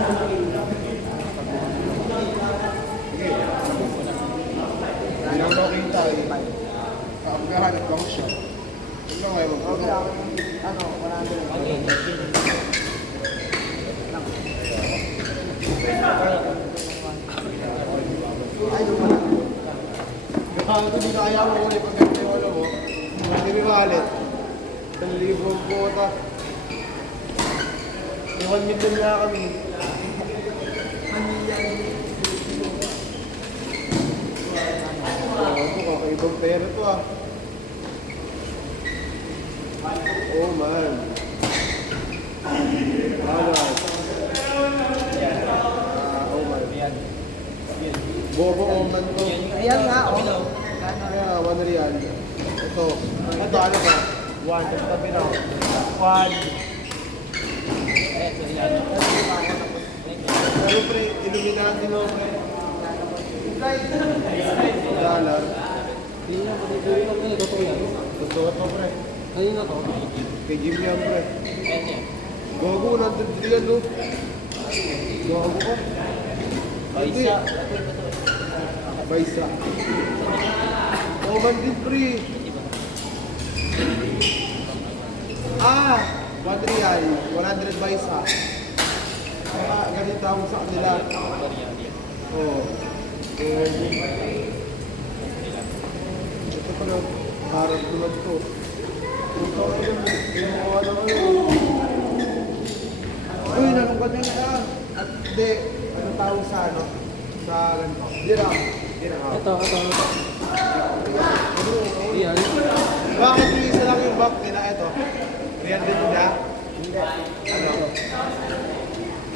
Hindi lang makita eh. Kaagahanap lang siya. Hindi lang kayo mag-ano. Ano, 100. Ay, doon pala. Gago, di kaya mo ulit pag ganito yung ano mo. Hindi may wallet. 1,000 ang quota. May 1 million na kami. Gago, kakaibang pera to ah. Oh man. Ano? Oh man. Bobo oh man to. Ayan nga, oh. Kaya, 1 real. Ito. Ito ano ba? 1. Ito tabi na. 1. Pero pre, Illuminati mo pre. Dollar. Hindi na, patuloy lang nila. Totoo yan. Totoo to pre. Kanina to. Kay Jim yan pre. Gogo, 100 real no. Gogo ko. Hindi. Baisa. Oh man din pre. 1 real. 100 baisa. Kaya ganito ako sa kanila. Oo. Ito pala, harap naman to. Ito yun, yung ano ko yun. Uy, nalungkot na ka. At hindi, ano tawag sa ano? Sa ganito. Dirham. Dirham. Ito. Iyan. Bakit yung isa lang yung back nila? Ito. Real din nila? Hindi. Ano?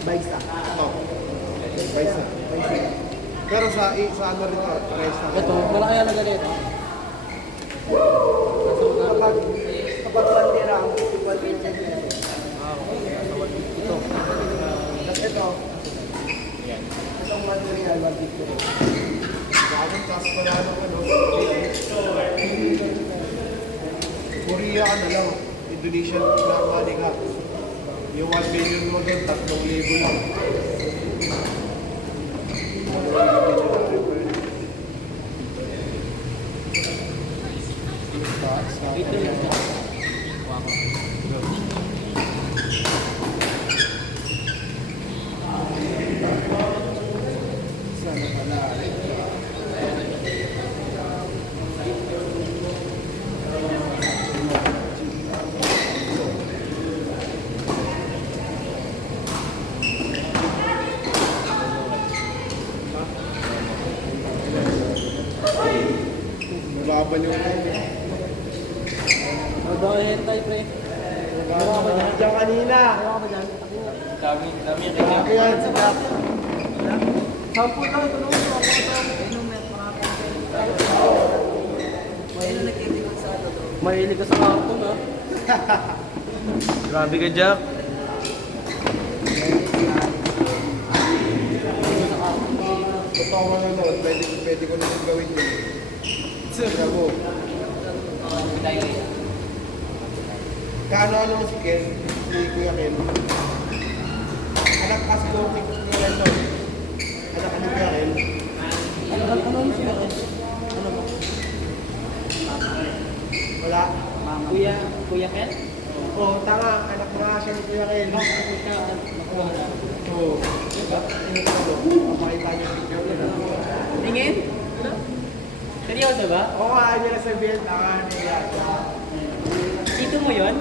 Baisa. Ito. Baisa. Pero sa ano rin ito? Pares na. Ito, malaki ang ganito. Kapag 1 dirham, 1 pesos yan. Ito. Tapos ito. Itong 1 real, 1 pesos. Bakit taas pala ng ano? Korea ka na lang. Indonesian na money ka. Yung 1 million mo doon, 3,000 lang. Ito yung Sana pala. Babal yung Magbawa hentai, pre. Diyan kanina. Ayaw ka ba dyan? Dami yung Grabe yan, si Jack. Sampu lang, ito naman. Mahilig ka sa karton, ha? Grabe ka, Jack. Totoo mo na noon, pwede ko naman gawin yun. Sabi mo. Kaano mo si Ken? Si Kuya Ken? Anak kasi ko ni Kuya Ken noon. Anak ni Kuya Ken. Ano siya? Ano mo? Wala. Kuya Ken? Oo, tanga. Anak na siya ni Kuya Ken. Oo. Papakita niya yung picture nila. Tingin? Seryoso ba? Oo, ayaw niya na sabihin. Tanga niya. Dito mo yon?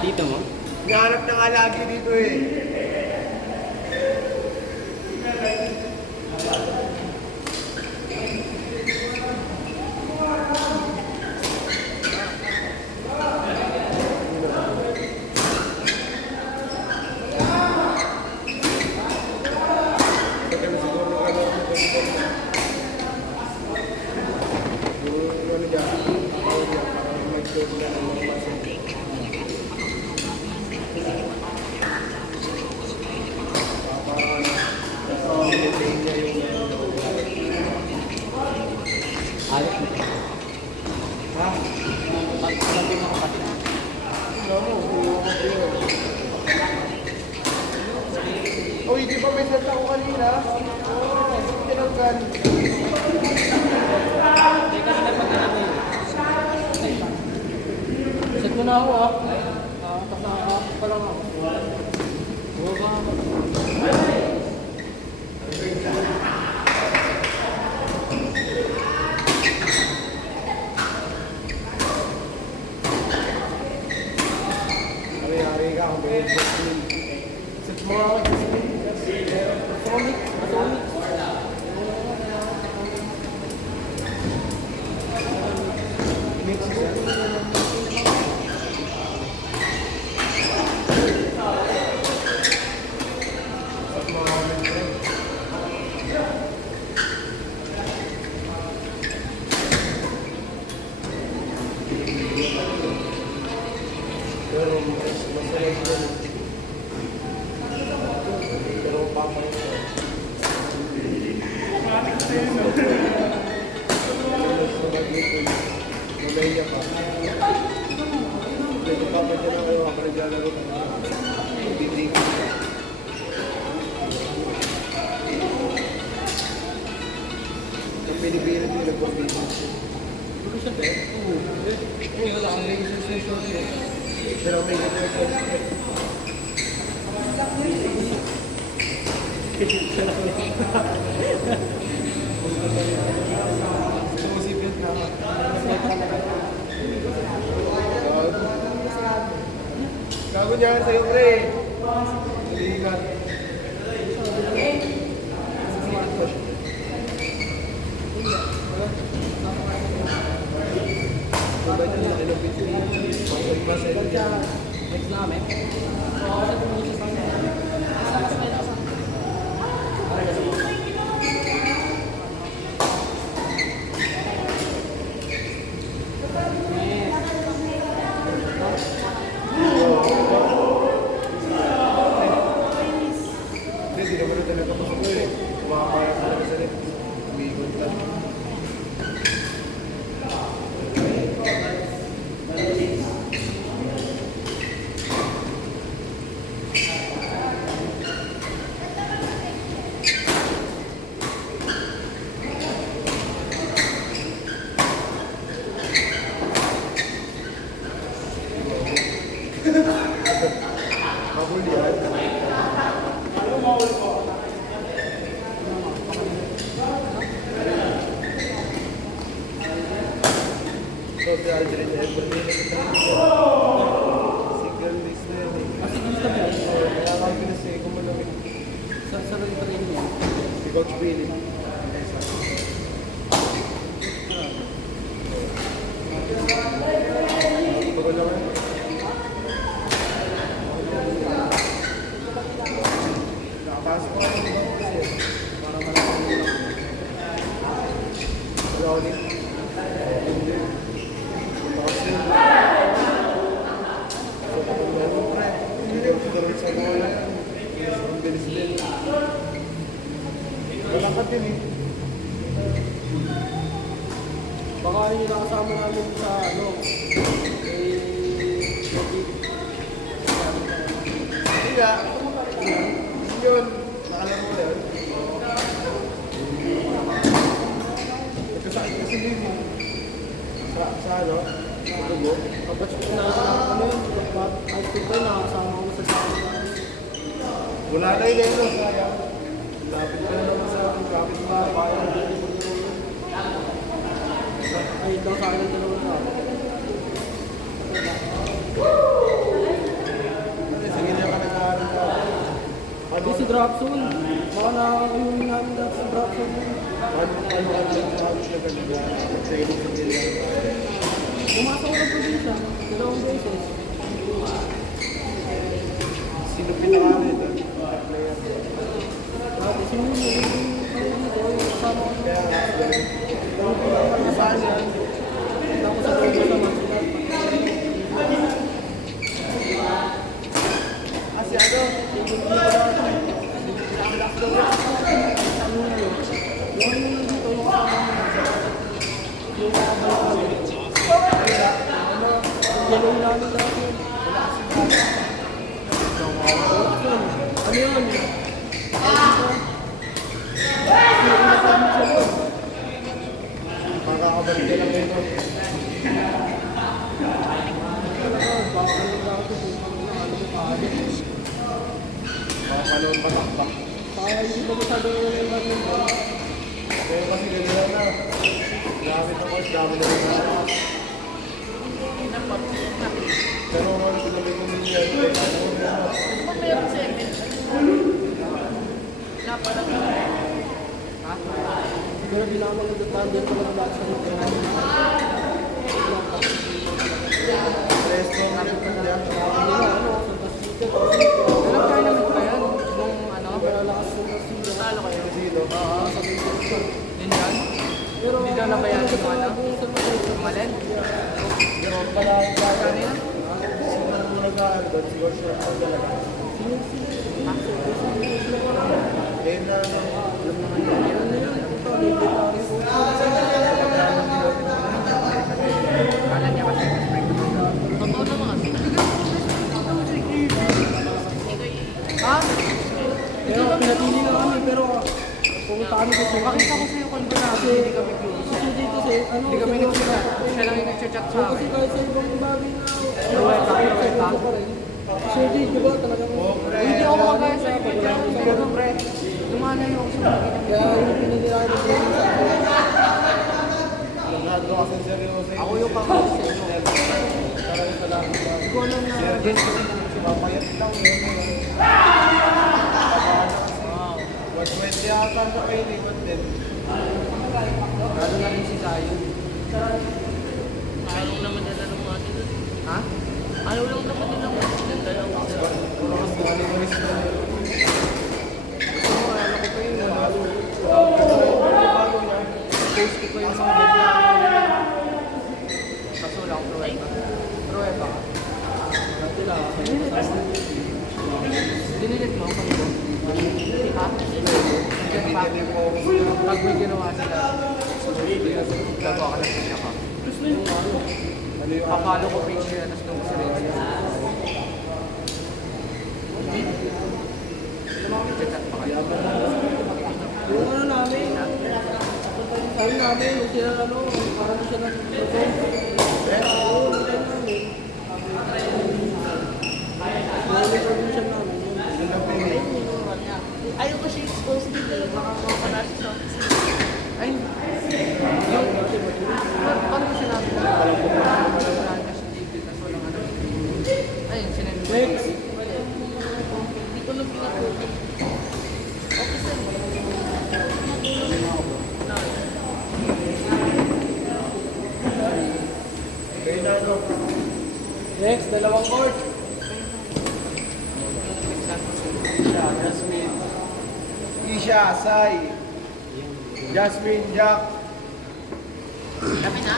Dito mo? Nahanap na nga lagi dito eh. Ayos mo. Ha? Pag-sabi mo kapatid. No, di ba may salta ko kanina? Oo, tinanggal. Hindi kasi napagkakita yun. Set mo na ako ah. Tapos pa lang ako. Baba ako. Hari-hari ka, kung may set mo ako. Atomic. Atomic. Mix siya. Set mo ako. Pero masarap din. Pero papayos ko. Mamaya pa. Medyo papayos na kayo ako naglalaro. Hindi ko. Ang pinipilit nila nag-business. Ano siya ba? Oo. Wala kang registration. Pero may registration. Sumusipit na ako. Gago niya sa'yo, pre. Halikan. Mabait na nila kinapit niya. Masaya niya. Next namin. Oo, kasi tumingin siya sa akin. Hindi naman na talaga pasok ko eh. Kumakaparap na lang sa rin. Umiikot lang. Mabuli yan. So, si Aldrin na yun. Single list na yan eh. Kasi gusto mo yun. Kaya kami pinasay ko mo lang eh. Sa rin pa rin yun. Si Coach Billy. Bago lang eh. Nakapasok ko lang ako kasi para malaman mo lang. Wala ko din. Tapos yun. So, kapag meron pre, hindi ako tutuloy sa bola. Ang bilis din. Wala ka din eh. Baka yun yung nakasama namin sa ano. Hindi nga. Yun. Nakalaro mo yun. Nagkasakit kasi din eh. Sa ano? Sa dugo. Kapag na ano yun, high school ko, nakasama ko sa sasama. Wala na yun eh. Sayang. Lapit ka na naman sa akin. Lapit na bayan. Ay, daw sa akin dalawa na. Sige niya ka nag-aaral ka. Hindi si Dropson. Baka nakakayunin namin dati si Dropson. Ano ka nag-aaral? Training sa Gillian. Pumasok ko ng probinsya. Dalawang beses. Sino pinakaano ito? Dati si Nuno, yung kasama ko. Kaya nga, galing. Saan yan? Tapos sa loob sa mga. Si ano? Gano'n namin dati yun. Ano yun? Nagpapakalong lang ako kung ano ko kaya. Makakalawang batakbak. Kaya hindi ba masyado yung ano. Kaya kasi ganyan na. Gamit ako, dami na rin na. Pero ano ko namin kung hindi yan. Mayroon 7. Napalag. Ha? Pero di na ako magtatanda ko lang lahat sa mga Resto nga rin ko niya. Alam tayo naman ba yan? Nung ano? Malalakas ko na sila. Talo kayo. Sino? Oo, sa Mindanao. Yun yan. Pero Hindi daw nabayaran yung ano? Malen? Pero pala ako sa Kano yan? sino mo nag-aaral doon? Siguro siya ang talaga. Eh na ano. alam naman yun. Yan na yun. Ito, legendary po. Kala niya kasi. Totoo naman. Ha? Pero pinatili na kami, pero pumunta kami kasi. Pakita ko sa'yo kung ba Kasi hindi kami close. kasi dito kasi ano. Hindi kami nag-chat. Siya lang yung nag-chat sa Kasi akin. kahit sa ibang bagay na Ruweta, ruweta. Kasi di ba talagang Hindi ako makagaya sa iyo dyan. Pero pre, lumalayo ako sa mga kaya yung pinanirahan ng blessing sa akin. Lahat ko kasi seryoso. Ako yung kakao sa inyo. Maraming salamat. Hindi ko alam na. Sir, din kasi papayat lang yun. Wow. 120 yata sa kayo ni din. Lalo na rin si Zayo. Ayaw naman nila ng mga dito. Ha? Ayaw lang naman nila ng mga dalawa. Puro kasi malis na yun. Gusto mo, alam ko pa yun. Post ko pa yung mga vlog na kaso lang, Ruweta. Ruweta ka. Dinilit mo kung ito. Ha? Nandiyan pa. Pag may ginawa sila, gagawa ka ng siya ka. Ano yung Papalo ko page nila, tapos nung gusto rin sila. Chat pa kayo. Yung ano namin, ano namin, yung sila ano, parang siya ng oo, yung time namin. Yung recognition namin, yun. Ayaw ko siya expose dito. Nakakapalas sa ay, yung, paano ko sinabi na wala na siya dito, tapos walang ano. Ayun, sinabi ko. Next. Hindi ko lang pinatuloy. Okay, sir. Bernardo? Next, dalawang court. Jasmine. Isha, Sai. Jasmine, Jack. Dami na?